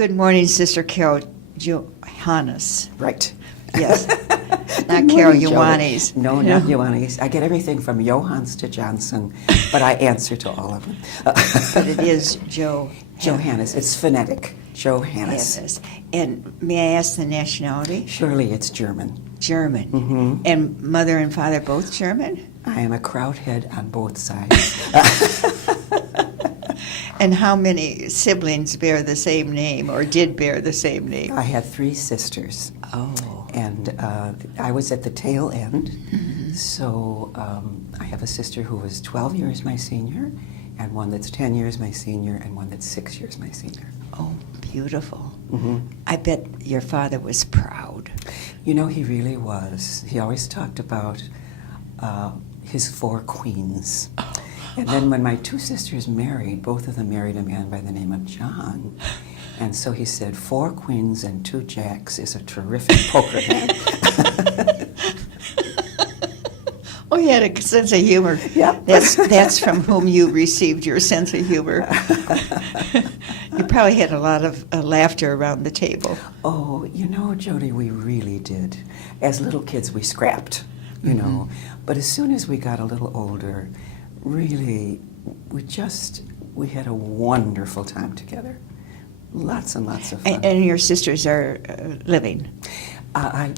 good morning, Sister Carol Johannes. Right. Yes. Not Good Carol morning, Jody. Johannes. No, not Johannes. I get everything from Johans to Johnson, but I answer to all of them. But it is Johannes. It's phonetic. Johannes. Yes. And may I ask the nationality? Surely it's German. German. Mm-hmm. And mother and father both German? I am a krauthead on both sides. And how many siblings bear the same name or did bear the same name? I had 3 sisters. Oh. And I was at the tail end. Mm-hmm. So I have a sister who was 12 years my senior, and one that's 10 years my senior, and one that's 6 years my senior. Oh, beautiful. Mm-hmm. I bet your father was proud. You know, he really was. He always talked about his 4 queens. And then when my 2 sisters married, both of them married a man by the name of John. And so he said, 4 queens and 2 jacks is a terrific poker hand. Oh, he had a sense of humor. Yep. That's from whom you received your sense of humor. You probably had a lot of laughter around the table. Oh, you know, Jody, we really did. As little kids, we scrapped, you know. But as soon as we got a little older, really, we had a wonderful time together. Lots and lots of fun. And your sisters are living?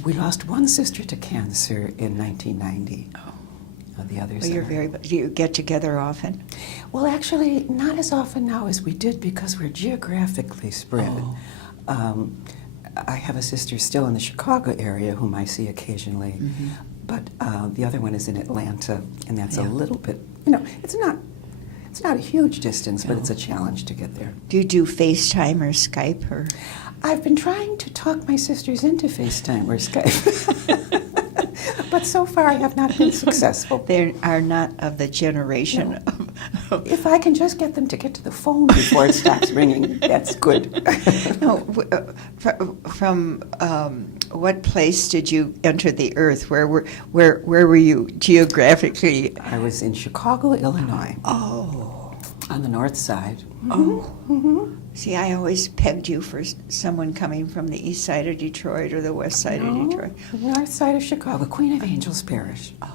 We lost one sister to cancer in 1990. Oh. The others Well, do you get together often? Well, actually, not as often now as we did because we're geographically spread. Oh. I have a sister still in the Chicago area whom I see occasionally, but the other one is in Atlanta, and that's a little bit, you know, it's not a huge distance, but it's a challenge to get there. Do you do FaceTime or Skype? Or? I've been trying to talk my sisters into FaceTime or Skype. But so far I have not been successful. They are not of the generation. No. If I can just get them to get to the phone before it stops ringing, that's good. No, from what place did you enter the earth? Where were you geographically? I was in Chicago, Illinois. Oh. On the north side. Oh. Mm-hmm. See, I always pegged you for someone coming from the east side of Detroit or the west side of Detroit. North side of Chicago, Queen of Angels Parish. Oh.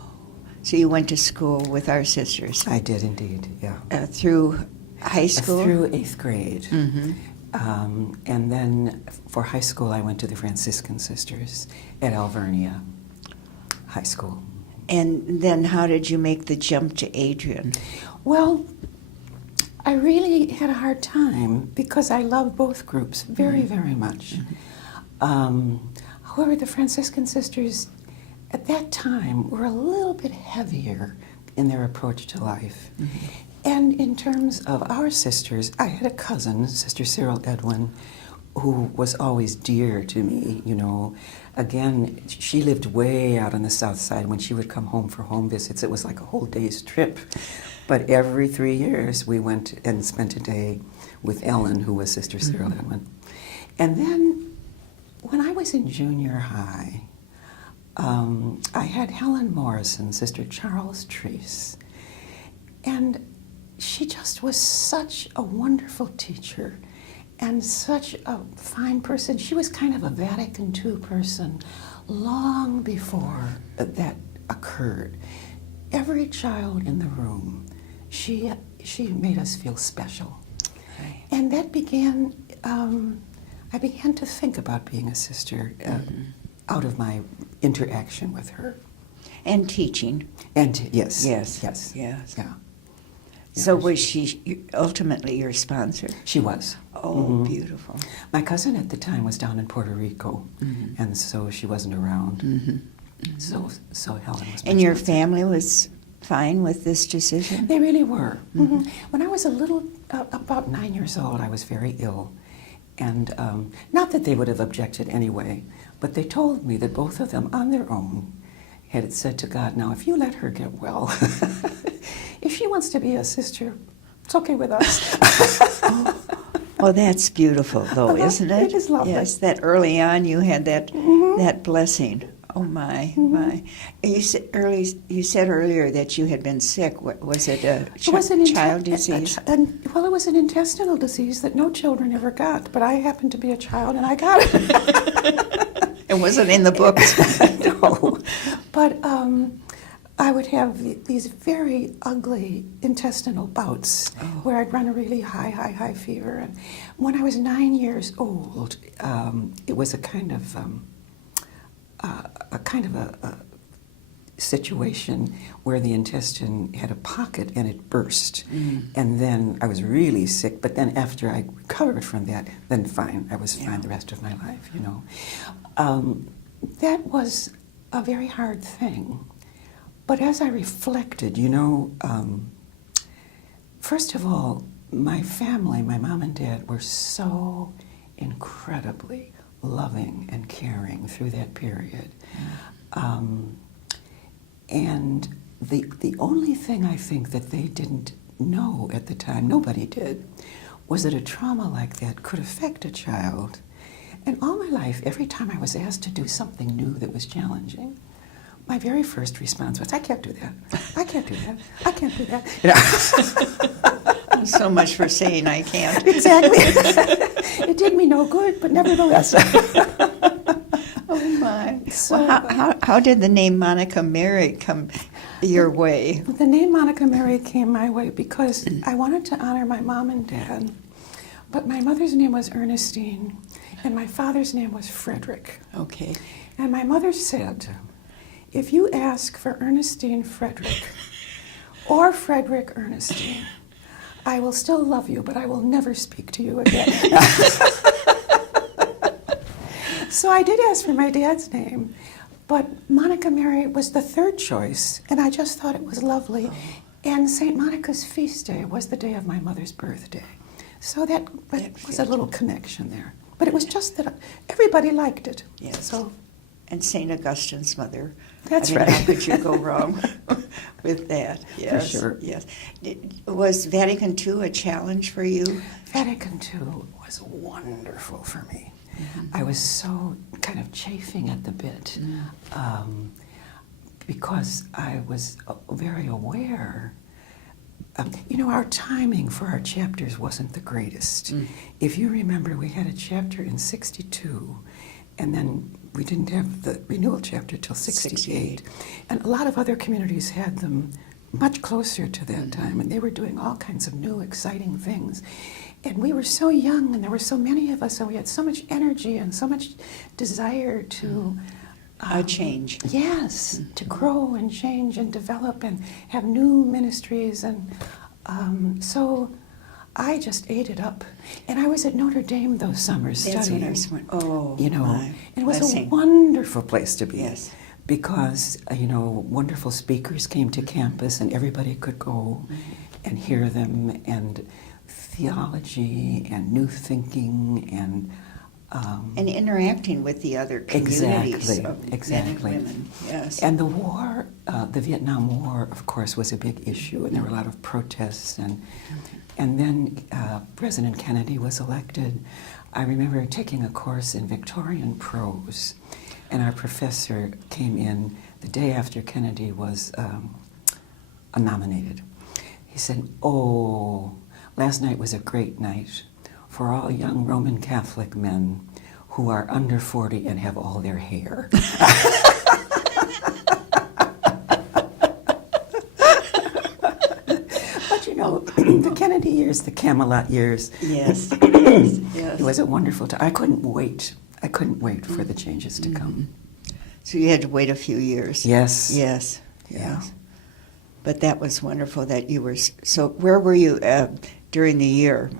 So you went to school with our sisters? I did indeed, yeah. Through high school? Through 8th grade. Mm-hmm. And then for high school, I went to the Franciscan Sisters at Alvernia High School. And then how did you make the jump to Adrian? Well, I really had a hard time because I love both groups very, very much. However, the Franciscan Sisters at that time were a little bit heavier in their approach to life. And in terms of our sisters, I had a cousin, Sister Cyril Edwin, who was always dear to me, you know. Again, she lived way out on the south side. When she would come home for home visits, it was like a whole day's trip. But every 3 years, we went and spent a day with Ellen, who was Sister Cyril Edwin. And then, when I was in junior high, I had Helen Morrison, Sister Charles Treese, and she just was such a wonderful teacher and such a fine person. She was kind of a Vatican II person long before that occurred. Every child in the room, she made us feel special. Right. And that began, I began to think about being a sister out of my interaction with her. And teaching. And yes. Yes. Yeah. So was she ultimately your sponsor? She was. Oh, beautiful. My cousin at the time was down in Puerto Rico, and so she wasn't around. So Helen was my And your sponsor. family was fine with this decision? They really were. When I was a little, about 9 years old, I was very ill. And not that they would have objected anyway, but they told me that both of them, on their own, had said to God, now, if you let her get well, if she wants to be a sister, it's okay with us. Oh, that's beautiful, though, isn't it? It is lovely. Yes, that early on you had that that blessing. Oh my! You said earlier that you had been sick. What was it? A It was an child disease? Well, it was an intestinal disease that no children ever got, but I happened to be a child and I got it. It wasn't in the books. No, but I would have these very ugly intestinal bouts where I'd run a really high fever. And when I was 9 years old, it was a kind of a situation where the intestine had a pocket and it burst. And then I was really sick, but then after I recovered from that, then fine, I was fine the rest of my life, you know. That was a very hard thing. But as I reflected, you know, first of all, my family, my mom and dad, were so incredibly loving and caring through that period. And the only thing I think that they didn't know at the time, nobody did, was that a trauma like that could affect a child. And all my life, every time I was asked to do something new that was challenging, my very first response was, I can't do that. I can't do that. I can't do that. You know? So much for saying I can't. Exactly. It did me no good, but nevertheless. Oh my! So, well, how did the name Monica Mary come your way? The name Monica Mary came my way because I wanted to honor my mom and dad, but my mother's name was Ernestine, and my father's name was Frederick. Okay. And my mother said, if you ask for Ernestine Frederick or Frederick Ernestine, I will still love you, but I will never speak to you again. So I did ask for my dad's name, but Monica Mary was the third choice, and I just thought it was lovely. And St. Monica's feast day was the day of my mother's birthday. So that was a little connection there. But it was just that everybody liked it. Yes. So, and St. Augustine's mother. That's right. right. How could you go wrong with that? Yes. For sure. Yes. Was Vatican II a challenge for you? Vatican II was wonderful for me. I was so kind of chafing at the bit because I was very aware. You know, our timing for our chapters wasn't the greatest. If you remember, we had a chapter in 62, and then we didn't have the renewal chapter till 68. And a lot of other communities had them much closer to that time, and they were doing all kinds of new, exciting things. And we were so young, and there were so many of us, and we had so much energy and so much desire to change. Yes, to grow and change and develop and have new ministries. And so I just ate it up. And I was at Notre Dame those summers studying. That's when I was, oh, you know, my. and it was Blessing. a wonderful place to be. Yes. Because, you know, wonderful speakers came to campus and everybody could go and hear them, and theology and new thinking and interacting with the other communities exactly, of exactly. men and women. Yes. And the war, the Vietnam War, of course, was a big issue, and there were a lot of protests. And then President Kennedy was elected. I remember taking a course in Victorian prose, and our professor came in the day after Kennedy was nominated. He said, "Oh, last night was a great night for all young Roman Catholic men who are under 40 and have all their hair." But you know, the Kennedy years, the Camelot years. Yes. Yes. It was a wonderful time. I couldn't wait. I couldn't wait for the changes to come. So you had to wait a few years. Yes. Yes. Yeah. Yes. But that was wonderful that you were. So where were you during the year?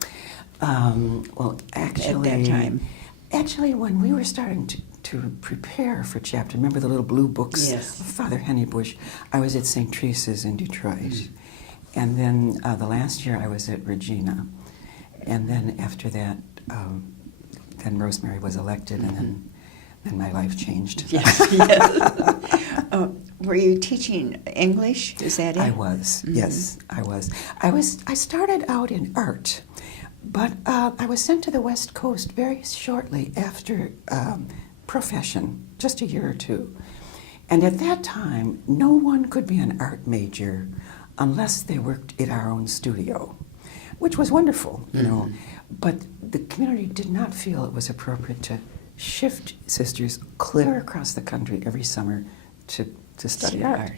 Well, actually, at that time. Actually, when we were starting to prepare for chapter, remember the little blue books Yes. of Father Hennebusch? I was at St. Teresa's in Detroit. And then the last year I was at Regina. And then after that, then Rosemary was elected, and then my life changed. Yes. Yes. Were you teaching English? Is that it? I was, yes, I was. I started out in art, but I was sent to the West Coast very shortly after profession, just a year or two. And at that time, no one could be an art major unless they worked in our own studio, which was wonderful, you know. But the community did not feel it was appropriate to shift sisters clear across the country every summer to study art.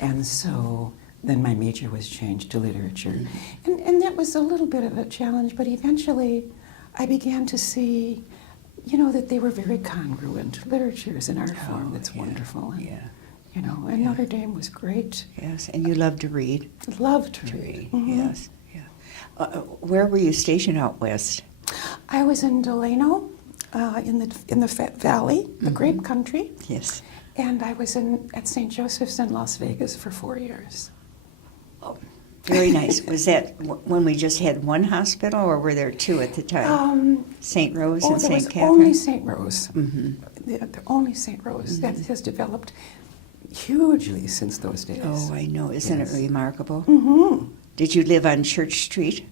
And so then my major was changed to literature. And that was a little bit of a challenge, but eventually I began to see, you know, that they were very congruent. Literature is an art form that's wonderful. And, you know, and Notre Dame was great. Yes, and you love to read. Loved to read. Yes, where were you stationed out west? I was in Delano, in the valley, the grape country. Yes. And I was at St. Joseph's in Las Vegas for 4 years. Oh, very nice. Was that when we just had one hospital, or were there two at the time? St. Rose and St. Catherine? Only St. Rose. The only St. Rose. That has developed hugely since those days. Oh, I know. Isn't it remarkable? Mm-hmm. Did you live on Church Street?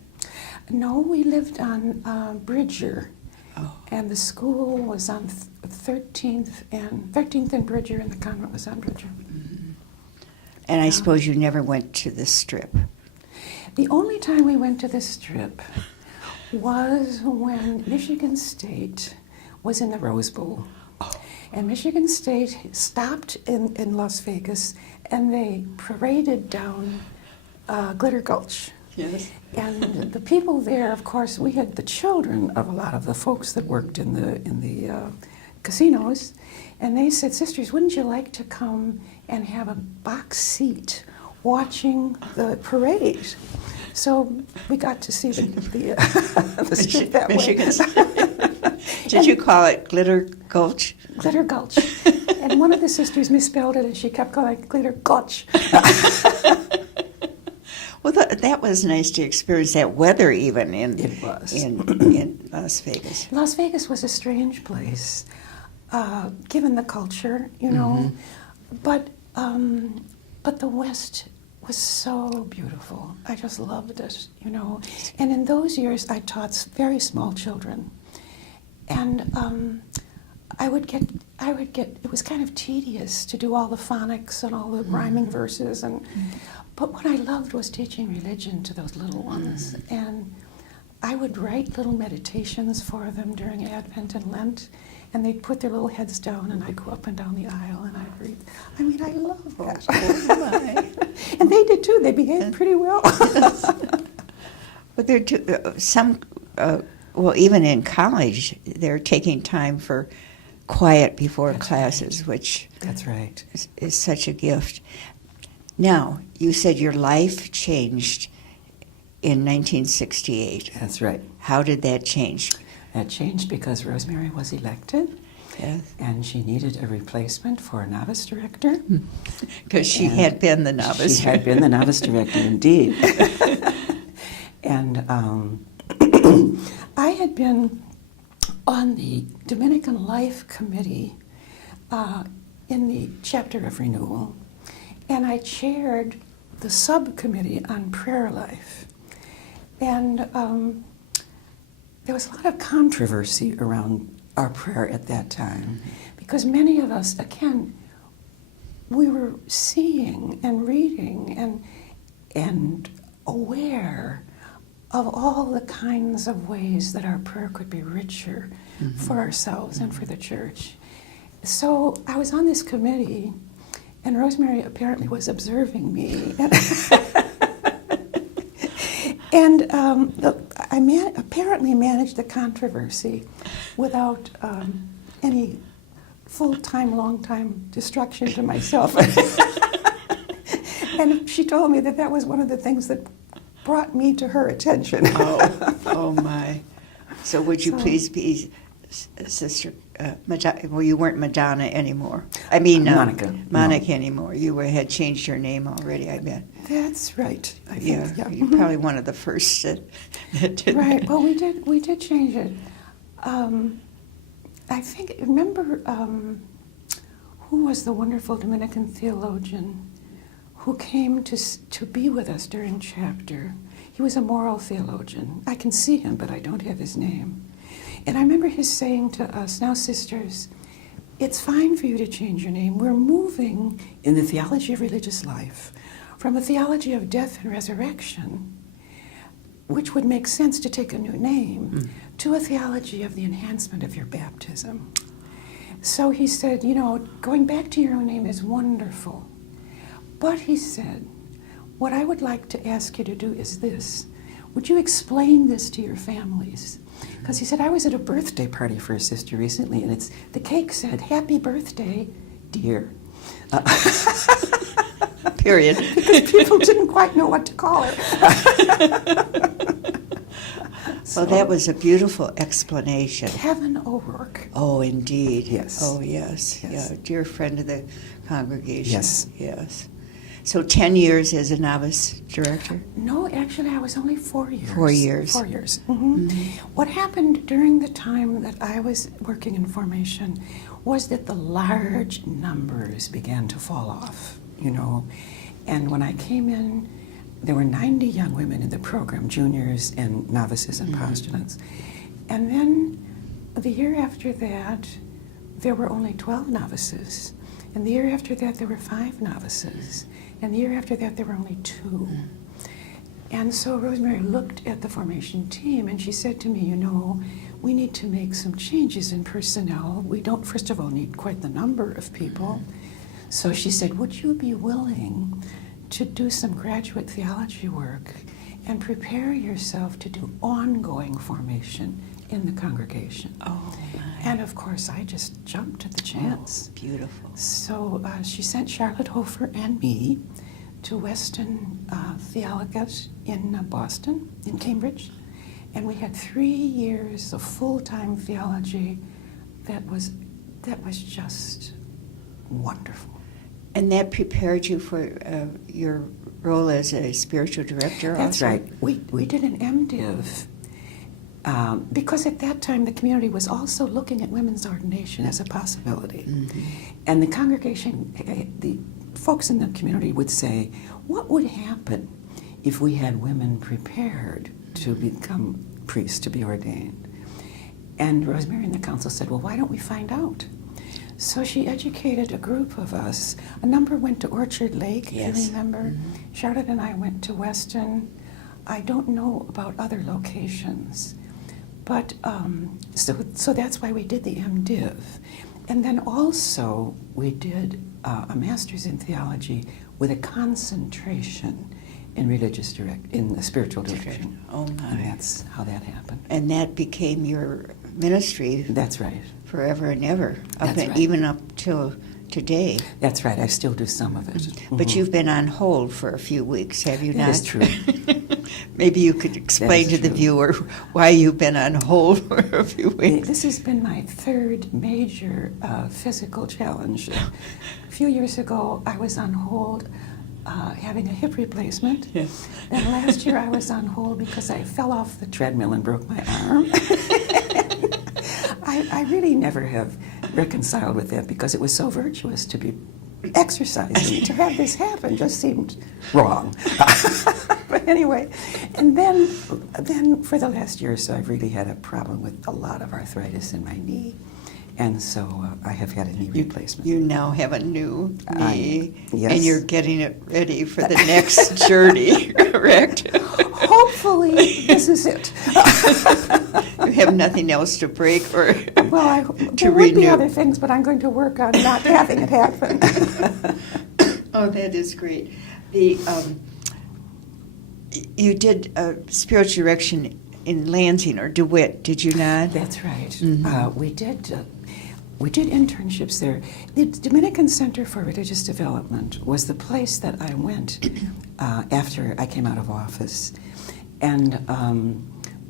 No, we lived on Bridger. Oh. And the school was on 13th and Bridger, and the convent was on Bridger. And I suppose you never went to the Strip. The only time we went to the Strip was when Michigan State was in the Rose Bowl. And Michigan State stopped in Las Vegas, and they paraded down Glitter Gulch. Yes. And the people there, of course, we had the children of a lot of the folks that worked in the casinos, and they said, "Sisters, wouldn't you like to come and have a box seat watching the parade?" So we got to see the strip that way. Did you call it Glitter Gulch? Glitter Gulch. And one of the sisters misspelled it, and she kept calling it Glitter Gulch. Well, that was nice to experience that weather even in Las Vegas. Las Vegas was a strange place, given the culture, you know, but the West was so beautiful. I just loved it, you know. And in those years, I taught very small children, and I would get. It was kind of tedious to do all the phonics and all the rhyming verses and. But what I loved was teaching religion to those little ones. And I would write little meditations for them during Advent and Lent, and they'd put their little heads down, and I'd go up and down the aisle, and I'd read. I mean, I loved that. Oh, and they did too. They behaved pretty well. But there are some, well, even in college, they're taking time for quiet before classes, which That's right. is such a gift. Now, you said your life changed in 1968. That's right. How did that change? That changed because Rosemary was elected, Yes. and she needed a replacement for a novice director. Because she had been the novice. She had been the novice director, indeed. And I had been on the Dominican Life Committee in the chapter of renewal. And I chaired the subcommittee on prayer life. And there was a lot of controversy around our prayer at that time, because many of us, again, we were seeing and reading and aware of all the kinds of ways that our prayer could be richer for ourselves and for the church. So I was on this committee, and Rosemary apparently was observing me. And I apparently managed the controversy without any full-time, long-time destruction to myself. And she told me that was one of the things that brought me to her attention. Oh my. So would you please be Sister Madonna? Well, you weren't Madonna anymore. I mean, Monica. Monica anymore. You had changed your name already, I bet. That's right. I think, yeah. You're probably one of the first that did Right. that. Well, we did change it. I think, remember, who was the wonderful Dominican theologian who came to be with us during chapter? He was a moral theologian. I can see him, but I don't have his name. And I remember his saying to us, "Now, sisters, it's fine for you to change your name. We're moving in the theology of religious life from a theology of death and resurrection, which would make sense to take a new name, to a theology of the enhancement of your baptism. So he said, you know, going back to your own name is wonderful. But he said, what I would like to ask you to do is this. Would you explain this to your families? Because he said, I was at a birthday party for a sister recently, and the cake said, "Happy birthday, dear." Period. Because people didn't quite know what to call her. Well, that was a beautiful explanation. Kevin O'Rourke. Oh, indeed. Yes. Oh, yes. Yes. Yeah, dear friend of the congregation. Yes. Yes. So 10 years as a novice director? No, actually, I was only 4 years. 4 years. 4 years. What happened during the time that I was working in formation was that the large numbers began to fall off, you know. And when I came in, there were 90 young women in the program, juniors and novices and postulants. And then the year after that, there were only 12 novices. And the year after that, there were 5 novices. And the year after that, there were only 2. And so Rosemary looked at the formation team and she said to me, you know, we need to make some changes in personnel. We don't, first of all, need quite the number of people. So she said, would you be willing to do some graduate theology work and prepare yourself to do ongoing formation in the congregation? Oh, my. And of course, I just jumped at the chance. Oh, beautiful. So she sent Charlotte Hofer and me to Weston Theologians in Boston, in Cambridge, and we had 3 years of full-time theology that was just wonderful. And that prepared you for your role as a spiritual director That's also? right. We did an MDiv because at that time the community was also looking at women's ordination as a possibility. And the congregation, the folks in the community would say, what would happen if we had women prepared to become priests, to be ordained? And Rosemary and the council said, well, why don't we find out? So she educated a group of us. A number went to Orchard Lake, Yes. if you remember. Charlotte and I went to Weston. I don't know about other locations. But so that's why we did the MDiv. And then also we did a master's in theology with a concentration in in the spiritual direction. Oh, my. And that's how that happened. And that became your ministry That's right. forever and ever, That's right. even up till today. That's right. I still do some of it. But you've been on hold for a few weeks, have you not? That is true. Maybe you could explain That to is the true. viewer why you've been on hold for a few weeks. This has been my 3rd major physical challenge. A few years ago, I was on hold having a hip replacement. Yes. And last year, I was on hold because I fell off the treadmill and broke my arm. I really never have reconciled with that because it was so virtuous to be exercising. To have this happen just seemed wrong. But anyway, and then for the last year or so, I've really had a problem with a lot of arthritis in my knee. And so I have had a knee replacement. You now have a new knee, yes. and you're getting it ready for the next journey, correct? Hopefully, this is it. You have nothing else to break or Well, to there would be renew. other things, but I'm going to work on not having it happen. Oh, that is great. You did spiritual direction in Lansing or DeWitt, did you not? That's right. We did internships there. The Dominican Center for Religious Development was the place that I went after I came out of office. And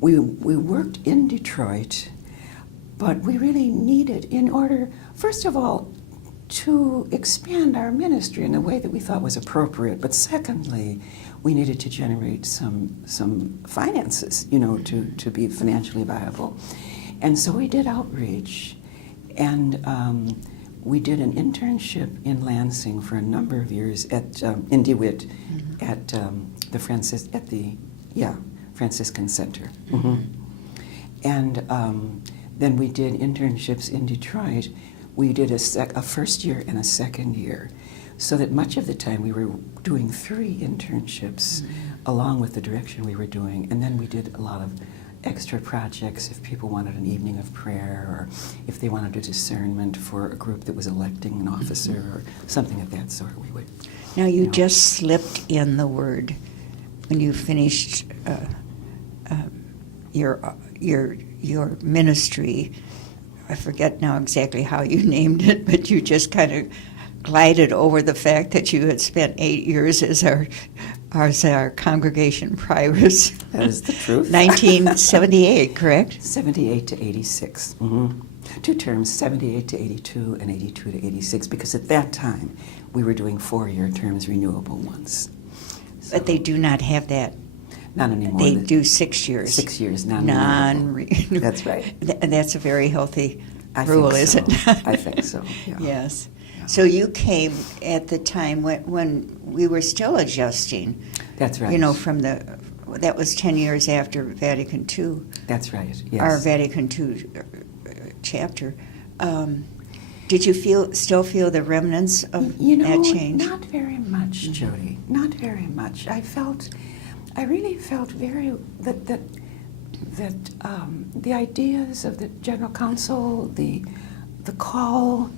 we worked in Detroit, but we really needed, in order, first of all, to expand our ministry in a way that we thought was appropriate, but secondly, we needed to generate some finances, you know, to be financially viable. And so we did outreach, and we did an internship in Lansing for a number of years in DeWitt at the Franciscan Center. And then we did internships in Detroit we did a first year and a second year, so that much of the time we were doing 3 internships along with the direction we were doing, and then we did a lot of extra projects if people wanted an evening of prayer, or if they wanted a discernment for a group that was electing an officer or something of that sort. We would. Now you just slipped in the word when you finished your ministry. I forget now exactly how you named it, but you just kind of glided over the fact that you had spent 8 years as our congregation prioress. That is the truth. 1978, correct? 78 to 86. 2 terms, 78 to 82 and 82 to 86, because at that time we were doing 4-year terms, renewable ones. So, But they do not have that. not anymore. They do 6 years. 6 years, Non-renewable. That's right. And that's a very healthy I rule, think so. isn't it? I think so. Yeah. Yes. Yeah. So you came at the time when we were still adjusting. That's right. You know, that was 10 years after Vatican II. That's right. Yes. Our Vatican II chapter. Did you still feel the remnants of that change? Not very much, Jody. Not very much. I really felt that the ideas of the General Council, the call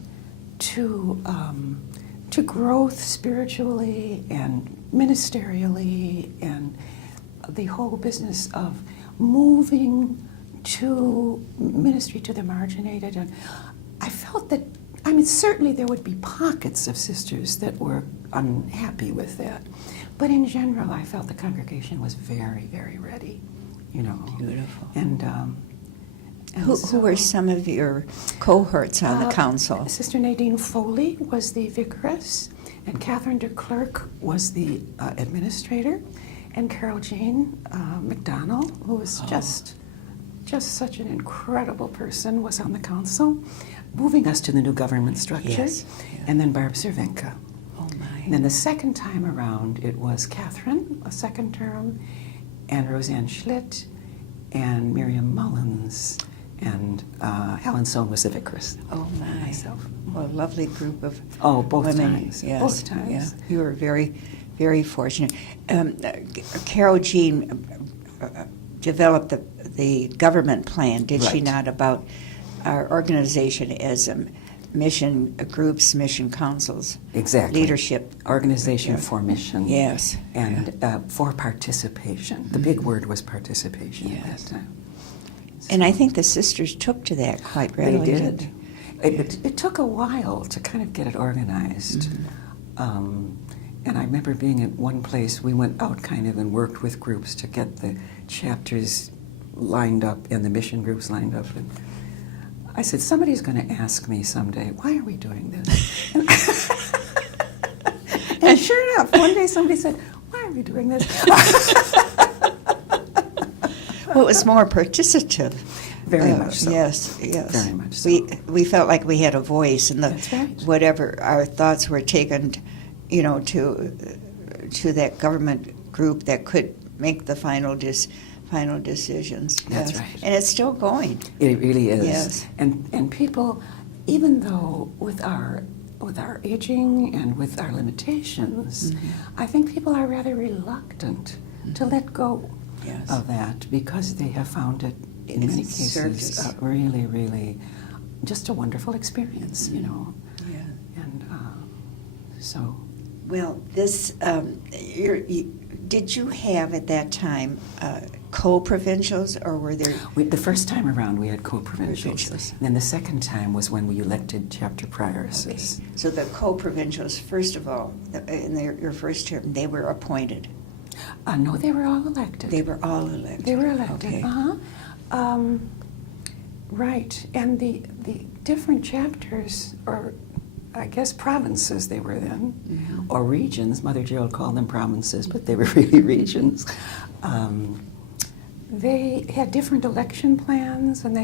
to growth spiritually and ministerially, and the whole business of moving to ministry to the marginated, and I felt that, certainly there would be pockets of sisters that were unhappy with that, but in general, I felt the congregation was very, very ready, Beautiful. And who were some of your cohorts on the council? Sister Nadine Foley was the vicaress, and Catherine de Klerk was the administrator, and Carol Jean McDonald, who was just such an incredible person, was on the council, moving us to the new government structure. Yes. And then Barb Cervenka. Oh my. And then the second time around, it was Catherine, a second term, and Roseanne Schlitt, and Miriam Mullins, and Helen Sohn was the vicaress. Oh my. Myself. Well, a lovely group of both women. times. Yes. Both times. Yeah. You were very, very fortunate. Carol Jean developed the government plan, did she Right. not, about our organization as mission groups, mission councils, Exactly. leadership. Organization Yeah. for mission. Yes. And for participation. The big word was participation at Yes. that time. And I think the sisters took to that quite They readily. did. It took a while to kind of get it organized. And I remember being at one place, we went out kind of and worked with groups to get the chapters lined up and the mission groups lined up. And I said, somebody's going to ask me someday, why are we doing this? And sure enough, one day somebody said, why are we doing this? Well, it was more participative. Very much so. Yes, yes. Very much so. We felt like we had a voice, and That's right. whatever our thoughts were taken, to that government group that could make the final decisions. That's Yes. right. And it's still going. It really is. Yes. And people, even though with our aging and with our limitations, I think people are rather reluctant to let go Yes. of that, because they have found it in many It's cases service. really, really just a wonderful experience, Yeah. And so. Well, this did you have at that time co-provincials, or were there? The first time around, we had co-provincials. Provincials. And then the second time was when we elected chapter prioresses. So the co-provincials, first of all, in your first term, they were appointed. No, they were all elected. They were all elected. They were elected. Okay. Right, and the different chapters, or I guess provinces they were then, or regions. Mother Gerald called them provinces, but they were really regions. They had different election plans, and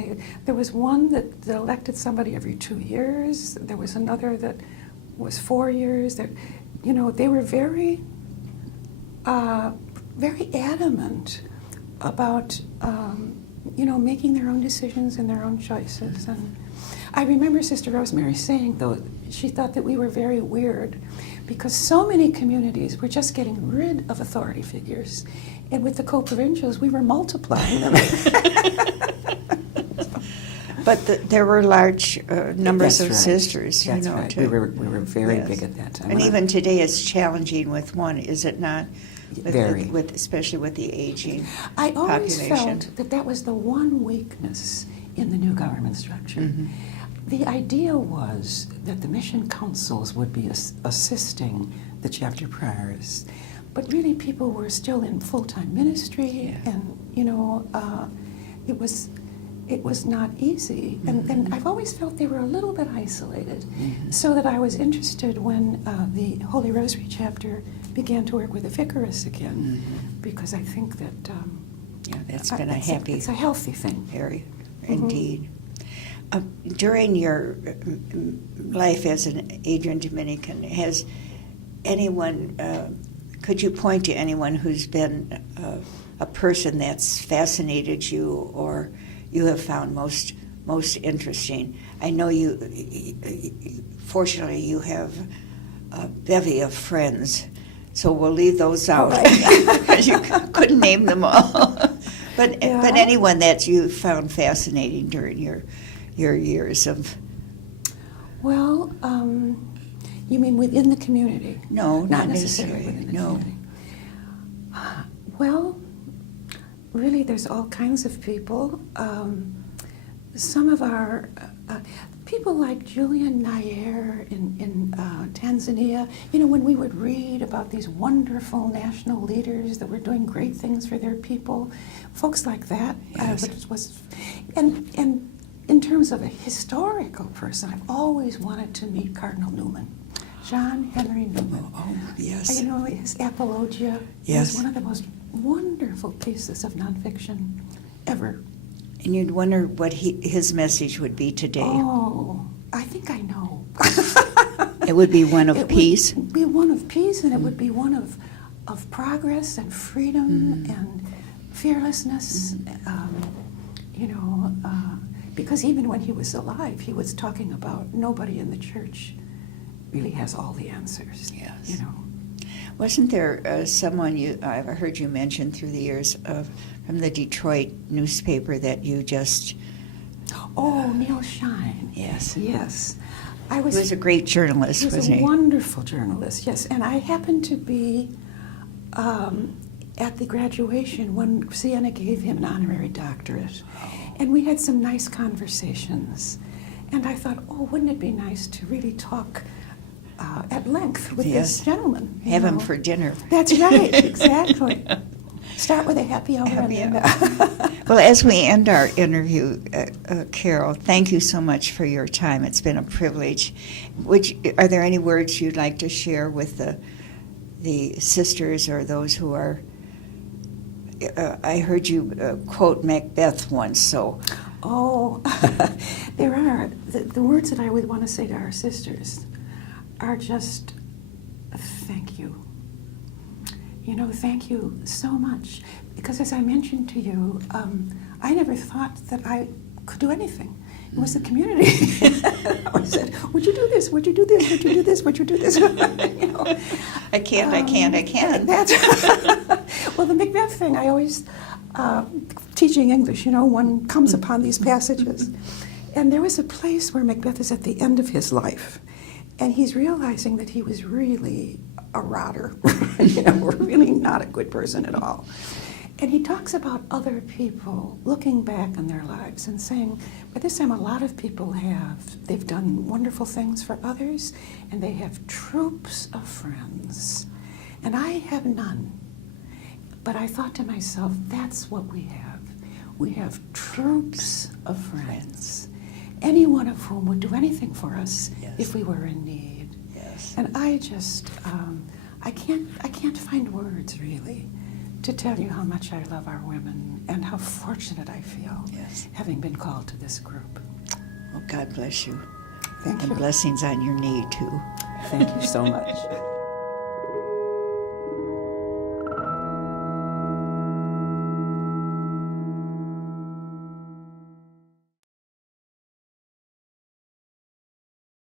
there was one that elected somebody every 2 years. There was another that was 4 years. That, they were very, very adamant about, making their own decisions and their own choices. And I remember Sister Rosemary saying, though, she thought that we were very weird because so many communities were just getting rid of authority figures. And with the co-provincials, we were multiplying them. But there were large numbers That's of right. sisters, That's you know. right. To, We were very yes. big at that time. And even today it's challenging with one, is it not? Very. Especially with the aging I always population. felt that that was the one weakness in the new government structure. Mm-hmm. The idea was that the mission councils would be assisting the chapter priors, but really people were still in full-time ministry, and it was not easy. Mm-hmm. And I've always felt they were a little bit isolated, Mm-hmm. so that I was interested when the Holy Rosary chapter began to work with the vicarists again, because I think that that's been a happy, it's a healthy thing. very, indeed. During your life as an Adrian Dominican, has anyone, could you point to anyone who's been a person that's fascinated you or you have found most interesting? I know fortunately you have a bevy of friends, so we'll leave those out because you couldn't name them all. But anyone that you found fascinating during your years of... Well, you mean within the community? No, Not necessarily necessarily. within the No. community. Well, really, there's all kinds of people. Some of our people like Julian Nair in Tanzania, when we would read about these wonderful national leaders that were doing great things for their people, folks like that. Yes. And in terms of a historical person, I've always wanted to meet Cardinal Newman, John Henry Newman. Oh, yes. His Apologia Yes. is one of the most wonderful pieces of nonfiction ever. And you'd wonder what his message would be today. Oh, I think I know. It would be one of peace. It would be one of peace, and it would be one of progress and freedom and fearlessness. Because even when he was alive, he was talking about nobody in the church really has all the answers. Yes. Wasn't there someone I've heard you mention through the years from the Detroit newspaper that you just... Oh, Neil Shine. Yes. Yes. He was a great journalist, He was wasn't a he? wonderful journalist, yes. And I happened to be at the graduation when Siena gave him an honorary doctorate. And we had some nice conversations. And I thought, wouldn't it be nice to really talk at length with this gentleman? Have him for dinner. That's right, exactly. Start with a happy hour. Well, as we end our interview, Carol, thank you so much for your time. It's been a privilege. Are there any words you'd like to share with the sisters or those who are... I heard you quote Macbeth once, so... Oh, there are. The words that I would want to say to our sisters are just thank you. Thank you so much. Because as I mentioned to you, I never thought that I could do anything. It was the community. I said, would you do this? Would you do this? Would you do this? Would you do this? I can't. That's well, the Macbeth thing, I always, teaching English, one comes upon these passages. And there was a place where Macbeth is at the end of his life. And he's realizing that he was really a rotter, really not a good person at all. And he talks about other people looking back on their lives and saying, by this time a lot of people they've done wonderful things for others, and they have troops of friends. And I have none. But I thought to myself, that's what we have. We have troops of friends, any one of whom would do anything for us if we were in need. Yes. And I just, I can't find words really to tell you how much I love our women and how fortunate I feel having been called to this group. Well, God bless you. Thank you. And blessings on your need, too. Thank you so much.